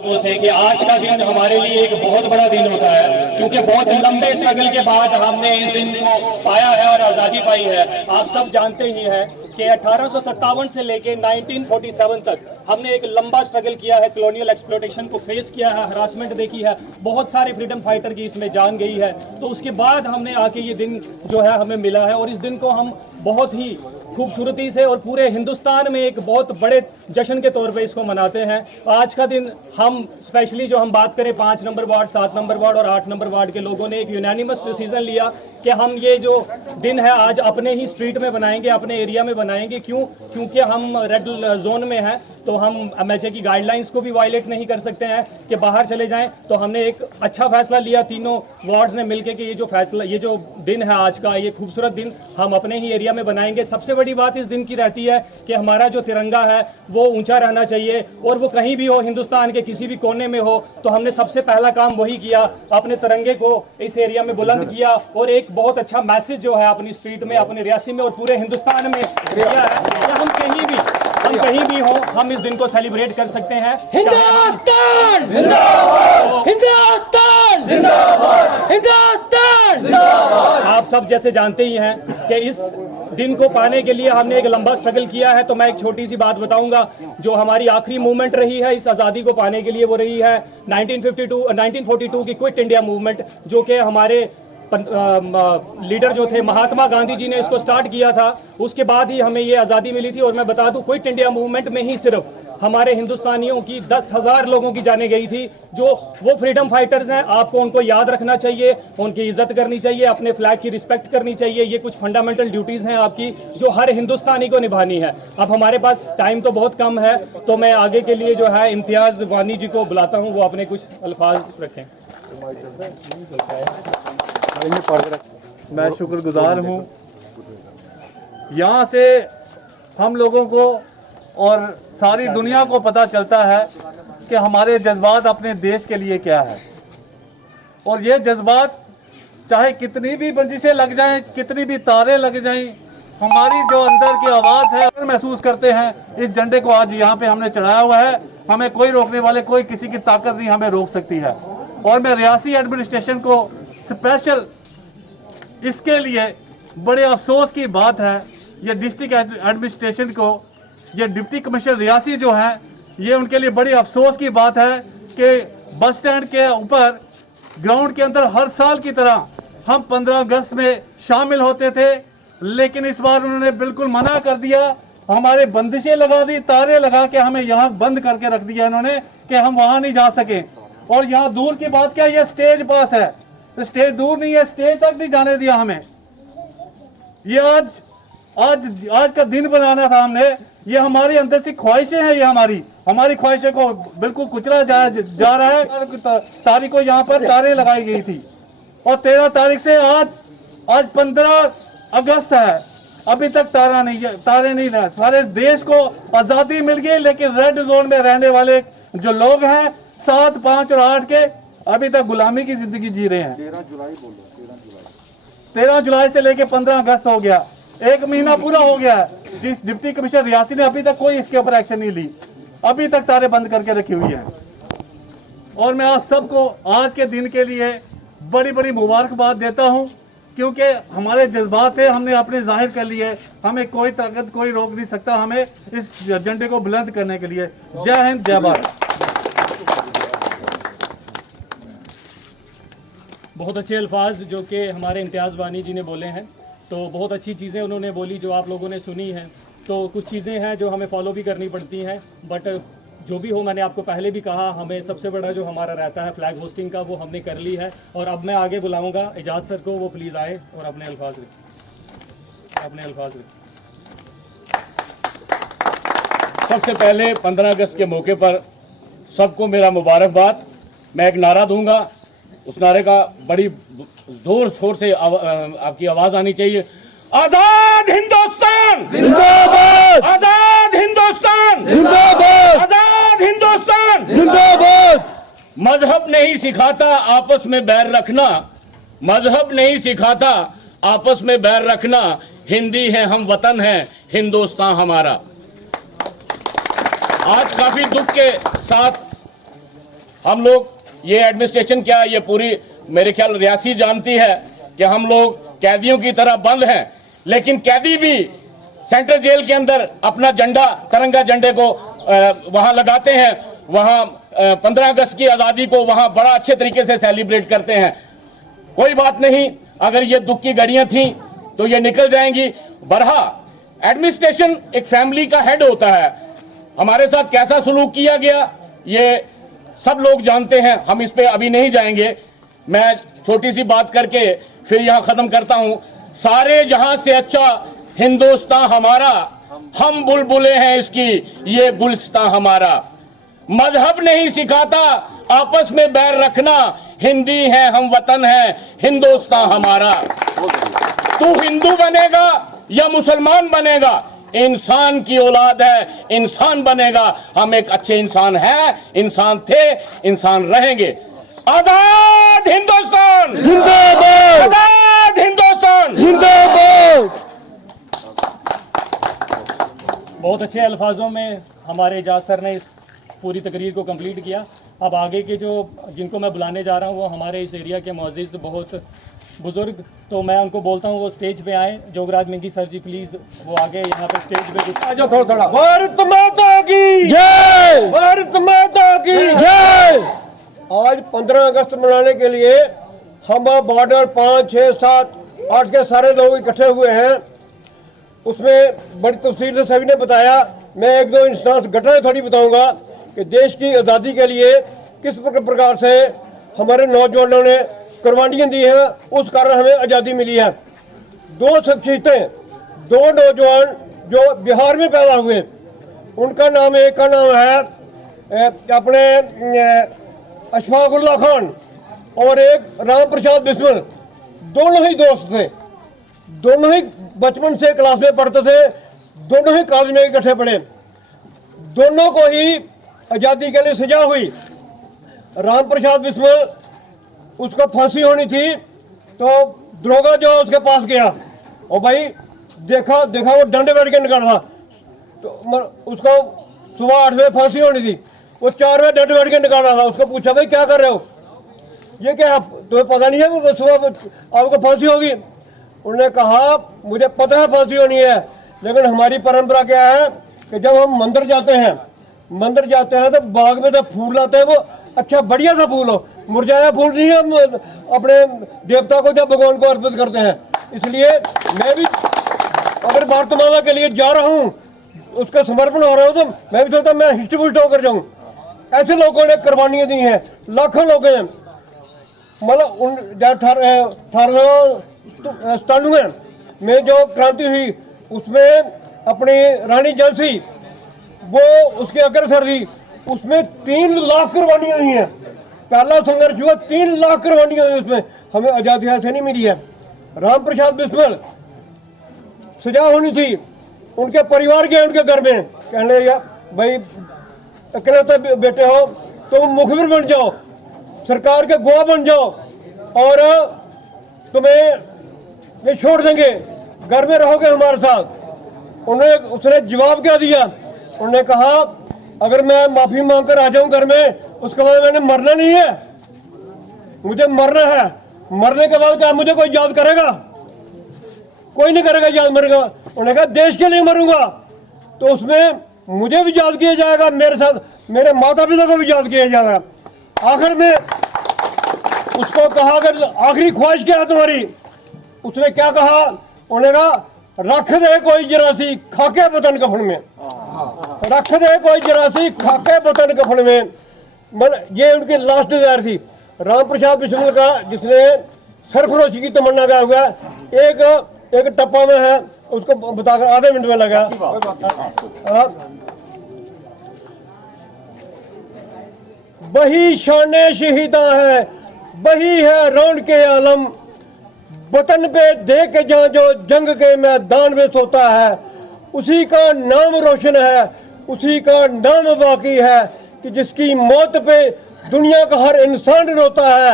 से कि आज का दिन हमारे लिए एक बहुत बड़ा दिन होता है, क्योंकि बहुत लंबे स्ट्रगल के बाद हमने इस दिन को पाया है और आज़ादी पाई है। आप सब जानते ही हैं कि 1857 से लेके 1947 तक हमने एक लंबा स्ट्रगल किया है, कॉलोनियल एक्सप्लॉयटेशन को फेस किया है, हरासमेंट देखी है, बहुत सारे फ्रीडम फाइटर की इसमें जान गई है। तो उसके बाद हमने आके ये दिन जो है हमें मिला है, और इस दिन को हम बहुत ही खूबसूरती से और पूरे हिंदुस्तान में एक बहुत बड़े जश्न के तौर पे इसको मनाते हैं। आज का दिन हम स्पेशली जो हम बात करें 5 नंबर वार्ड, 7 नंबर वार्ड और 8 नंबर वार्ड के लोगों ने एक यूनानिमस डिसीजन लिया कि हम ये जो दिन है आज अपने ही स्ट्रीट में बनाएंगे, अपने एरिया में बनाएंगे। क्योंकि हम रेड जोन में हैं, तो हम एमएचए की गाइडलाइंस को भी वायलेट नहीं कर सकते हैं कि बाहर चले जाएं। तो हमने एक अच्छा फैसला लिया तीनों वार्ड्स ने मिलकर कि ये जो दिन है आज का, ये खूबसूरत दिन हम अपने ही एरिया में बनाएंगे। सबसे बड़ी बात इस दिन की रहती है कि हमारा जो तिरंगा है वो ऊंचा रहना चाहिए, और वो कहीं भी हो, हिंदुस्तान के किसी भी कोने में हो। तो हमने सबसे पहला काम वही किया, अपने तिरंगे को इस एरिया में बुलंद किया, और एक बहुत अच्छा मैसेज जो है अपनी स्ट्रीट में, अपने रियासी में और पूरे हिंदुस्तान में दिया है कि हम कहीं भी हो, हम इस दिन को सेलिब्रेट कर सकते हैं। हिंदुस्तान जिंदाबाद, हिंदुस्तान जिंदाबाद, हिंदुस्तान जिंदाबाद। आप सब जैसे जानते ही हैं कि इस दिन को पाने के लिए हमने एक लंबा स्ट्रगल किया है। तो मैं एक छोटी सी बात बताऊंगा, जो हमारी आखिरी मूवमेंट रही है इस आज़ादी को पाने के लिए, वो रही है 1942 की क्विट इंडिया मूवमेंट, जो कि हमारे लीडर जो थे महात्मा गांधी जी ने इसको स्टार्ट किया था। उसके बाद ही हमें ये आज़ादी मिली थी। और मैं बता दूं, क्विट इंडिया मूवमेंट में ही सिर्फ हमारे हिंदुस्तानियों की 10,000 लोगों की जाने गई थी, जो वो फ्रीडम फाइटर्स हैं। आपको उनको याद रखना चाहिए, उनकी इज्जत करनी चाहिए, अपने फ्लैग की रिस्पेक्ट करनी चाहिए। ये कुछ फंडामेंटल ड्यूटीज़ हैं आपकी, जो हर हिंदुस्तानी को निभानी है। अब हमारे पास टाइम तो बहुत कम है, तो मैं आगे के लिए जो है इम्तियाज़ वानी जी को बुलाता हूँ, वो अपने कुछ अल्फाज रखें। मैं शुक्रगुजार हूँ। यहाँ से हम लोगों को और सारी दुनिया को पता चलता है कि हमारे जज्बात अपने देश के लिए क्या है। और ये जज्बात चाहे कितनी भी बंदिशें लग जाएं, कितनी भी तारे लग जाएं, हमारी जो अंदर की आवाज़ है महसूस करते हैं। इस झंडे को आज यहाँ पे हमने चढ़ाया हुआ है, हमें कोई रोकने वाले, कोई किसी की ताकत नहीं हमें रोक सकती है। और मैं रियासी एडमिनिस्ट्रेशन को स्पेशल इसके लिए बड़े अफसोस की बात है, ये डिस्ट्रिक्ट एडमिनिस्ट्रेशन को, ये डिप्टी कमिश्नर रियासी जो है, ये उनके लिए बड़ी अफसोस की बात है कि बस स्टैंड के ऊपर ग्राउंड के अंदर हर साल की तरह हम 15 अगस्त में शामिल होते थे, लेकिन इस बार उन्होंने बिल्कुल मना कर दिया। हमारे बंदिशें लगा दी, तारे लगा के हमें यहाँ बंद करके रख दिया इन्होंने कि हम वहाँ नहीं जा सके। और यहाँ दूर की बात क्या, ये स्टेज पास है, तो स्टेज दूर नहीं है, स्टेज तक नहीं जाने दिया हमें। ये आज का दिन बनाना था हमने, ये हमारी अंदर से ख्वाहिशें हैं, ये हमारी ख्वाहिशें को बिल्कुल कुचला जा रहा है। तारीख को यहाँ पर तारे लगाई गई थी, और 13 तारीख से आज 15 अगस्त है, अभी तक तारे नहीं लगे। सारे देश को आज़ादी मिल गई, लेकिन रेड जोन में रहने वाले जो लोग हैं 7, 5 और 8 के, अभी तक गुलामी की जिंदगी जी रहे हैं। 13 जुलाई से लेके 15 अगस्त हो गया, 1 महीना पूरा हो गया है। डिप्टी कमिश्नर रियासी ने अभी तक कोई इसके ऊपर एक्शन नहीं ली, अभी तक तारे बंद करके रखी हुई है। और मैं आप सबको आज के दिन के लिए बड़ी बड़ी मुबारकबाद देता हूं, क्योंकि हमारे जज्बात है, हमने अपने जाहिर कर लिए, हमें कोई ताकत, कोई रोक नहीं सकता हमें इस झंडे को बुलंद करने के लिए। जय हिंद, जय भारत। बहुत अच्छे अल्फाज जो कि हमारे इम्तियाज़ वानी जी ने बोले हैं, तो बहुत अच्छी चीज़ें उन्होंने बोली जो आप लोगों ने सुनी हैं। तो कुछ चीज़ें हैं जो हमें फॉलो भी करनी पड़ती हैं, बट जो भी हो, मैंने आपको पहले भी कहा, हमें सबसे बड़ा जो हमारा रहता है फ्लैग होस्टिंग का, वो हमने कर ली है। और अब मैं आगे बुलाऊंगा एजाज सर को, वो प्लीज़ आए और अपने अल्फाज सबसे पहले 15 अगस्त के मौके पर सबको मेरा मुबारकबाद। मैं एक नारा दूंगा, उस नारे का बड़ी जोर शोर से आपकी आवाज आनी चाहिए। आजाद हिंदुस्तान जिंदाबाद, आजाद हिंदुस्तान जिंदाबाद, आजाद हिंदुस्तान जिंदाबाद। मजहब नहीं सिखाता आपस में बैर रखना, मजहब नहीं सिखाता आपस में बैर रखना, हिंदी है हम वतन है हिंदुस्तान हमारा। आज काफी दुख के साथ हम लोग ये एडमिनिस्ट्रेशन क्या, ये पूरी मेरे ख्याल रियासी जानती है कि हम लोग कैदियों की तरह बंद हैं, लेकिन कैदी भी सेंट्रल जेल के अंदर अपना झंडा, तिरंगा झंडे को वहां लगाते हैं, वहां 15 अगस्त की आज़ादी को वहां बड़ा अच्छे तरीके से सेलिब्रेट करते हैं। कोई बात नहीं, अगर ये दुख की घड़ियां थी तो ये निकल जाएंगी। बरहा एडमिनिस्ट्रेशन एक फैमिली का हेड होता है। हमारे साथ कैसा सलूक किया गया ये सब लोग जानते हैं, हम इस पे अभी नहीं जाएंगे। मैं छोटी सी बात करके फिर यहां खत्म करता हूं। सारे जहां से अच्छा हिंदुस्तान हमारा, हम बुलबुलें हैं इसकी, ये गुलिस्तान हमारा। मजहब नहीं सिखाता आपस में बैर रखना, हिंदी है हम वतन है हिंदुस्तान हमारा। तू हिंदू बनेगा या मुसलमान बनेगा, इंसान की औलाद है, इंसान बनेगा। हम एक अच्छे इंसान हैं, इंसान थे, इंसान रहेंगे। आजाद हिंदुस्तान जिंदाबाद, आजाद हिंदुस्तान जिंदाबाद। बहुत अच्छे अल्फाजों में हमारे एजाज सर ने इस पूरी तकरीर को कंप्लीट किया। अब आगे के जो जिनको मैं बुलाने जा रहा हूँ वो हमारे इस एरिया के मौजिज़ बहुत बुज़ुर्ग, तो मैं उनको बोलता हूँ वो स्टेज पे आए। जोगराज मिंगी सर जी प्लीज़ वो आगे यहाँ पे स्टेज पे कुछ आजा थोड़ा। भारत माता की जय, भारत माता की जय। आज 15 अगस्त मनाने के लिए हम बॉर्डर 5, 6, 7, 8 के सारे लोग इकट्ठे हुए हैं। उसमें बड़ी तफसील से सभी ने बताया। मैं एक दो इंस्टांस घटनाएं थोड़ी बताऊंगा कि देश की आज़ादी के लिए किस प्रकार से हमारे नौजवानों ने कुर्बानियाँ दी हैं, उस कारण हमें आज़ादी मिली है। दो शख्सियतें, दो नौजवान जो बिहार में पैदा हुए, उनका नाम, एक का नाम है अपने अशफाकुल्ला खान और एक राम प्रसाद बिस्मिल। दोनों ही दोस्त थे, दोनों ही बचपन से क्लास में पढ़ते थे, दोनों ही कॉलेज में इकट्ठे पढ़े। दोनों को ही आज़ादी के लिए सजा हुई। राम प्रसाद बिस्मिल, उसको फांसी होनी थी तो दरोगा जो उसके पास गया और भाई देखा वो डंडे बैठ के निकल रहा, तो उसको सुबह 8 बजे फांसी होनी थी, वो 4 बजे डंडे बैठ के निकाल रहा था। उसको पूछा भाई क्या कर रहे हो, ये क्या तुम्हें पता नहीं है वो सुबह आपको फांसी होगी? उन्होंने कहा मुझे पता है फांसी होनी है, लेकिन हमारी परंपरा क्या है कि जब हम मंदिर जाते हैं तो बाग में जब फूल लाते हैं वो अच्छा बढ़िया सा फूल हो, मुरझाया फूल नहीं हम अपने देवता को जब भगवान को अर्पित करते हैं। इसलिए मैं भी अगर भारत माता के लिए जा रहा हूँ, उसका समर्पण हो रहा हूँ, तो मैं भी सोचता मैं हिस्ट पुष्ट होकर जाऊँ। ऐसे लोगों ने कुर्बानियाँ दी हैं, लाखों लोग हैं। मतलब 1897 में जो क्रांति हुई उसमें अपनी रानी झांसी वो उसके अग्रसर थी, उसमें 3 लाख कुर्बानियाँ हुई हैं। पहला संघर्ष हुआ, 3 लाख कुर्बानियाँ हुई, उसमें हमें आज़ादी ऐसे नहीं मिली है। राम प्रसाद बिस्मिल, सजा होनी थी, उनके परिवार गए उनके घर में, कहने लगा भाई अकेले बेटे हो तो मुखबिर बन जाओ, सरकार के गवाह बन जाओ और तुम्हें ये छोड़ देंगे, घर में रहोगे हमारे साथ। उसने जवाब क्या दिया? उन्होंने कहा अगर मैं माफी मांग कर आ जाऊं घर में, उसके बाद मैंने मरना नहीं है, मुझे मरना है। मरने के बाद क्या मुझे कोई याद करेगा? कोई नहीं करेगा याद मरेगा। उन्होंने कहा देश के लिए मरूंगा, तो उसमें मुझे भी याद किया जाएगा, मेरे साथ मेरे माता पिता को भी याद किया जाएगा। आखिर में उसको कहा अगर आखिरी ख्वाहिश क्या है तुम्हारी? उसने क्या कहा? उन्होंने कहा रख दे कोई जरासी खाके वतन कफन में, रख दे कोई जरासी खाके वतन कफन में। मतलब ये उनकी लास्ट डिजायर थी। राम प्रसाद बिस्मिल का जिसने सरफरोशी की तमन्ना गाया हुआ एक टप्पा में है, उसको बताकर आधे मिनट में लगा। वही शाने शहीदा है, वही है रौन के आलम, वतन पे दे के जहाँ जो जंग के मैदान में सोता है, उसी का नाम रोशन है, उसी का नाम बाकी है कि जिसकी मौत पे दुनिया का हर इंसान रोता है।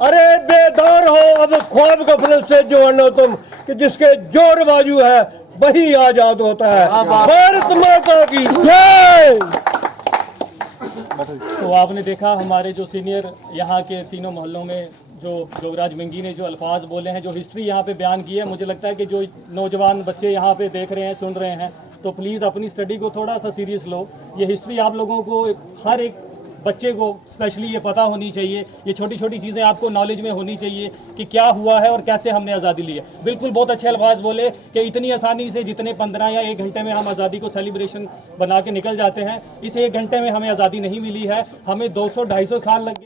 अरे बेदार हो अब ख्वाब गफलत से जवानो तुम, कि जिसके जोर बाजू है वही आजाद होता है। भारत माता की जय। तो आपने देखा हमारे जो सीनियर यहाँ के तीनों मोहल्लों में जो जोगराज मिंगी ने जो अल्फाज बोले हैं, जो हिस्ट्री यहाँ पे बयान की है, मुझे लगता है कि जो नौजवान बच्चे यहाँ पे देख रहे हैं, सुन रहे हैं, तो प्लीज़ अपनी स्टडी को थोड़ा सा सीरियस लो। ये हिस्ट्री आप लोगों को, हर एक बच्चे को स्पेशली ये पता होनी चाहिए, ये छोटी छोटी चीज़ें आपको नॉलेज में होनी चाहिए कि क्या हुआ है और कैसे हमने आज़ादी ली है। बिल्कुल बहुत अच्छे अल्फाज बोले कि इतनी आसानी से जितने 15 या 1 घंटे में हम आज़ादी को सेलिब्रेशन बना के निकल जाते हैं, इस 1 घंटे में हमें आज़ादी नहीं मिली है, हमें 200-250 साल लग गए।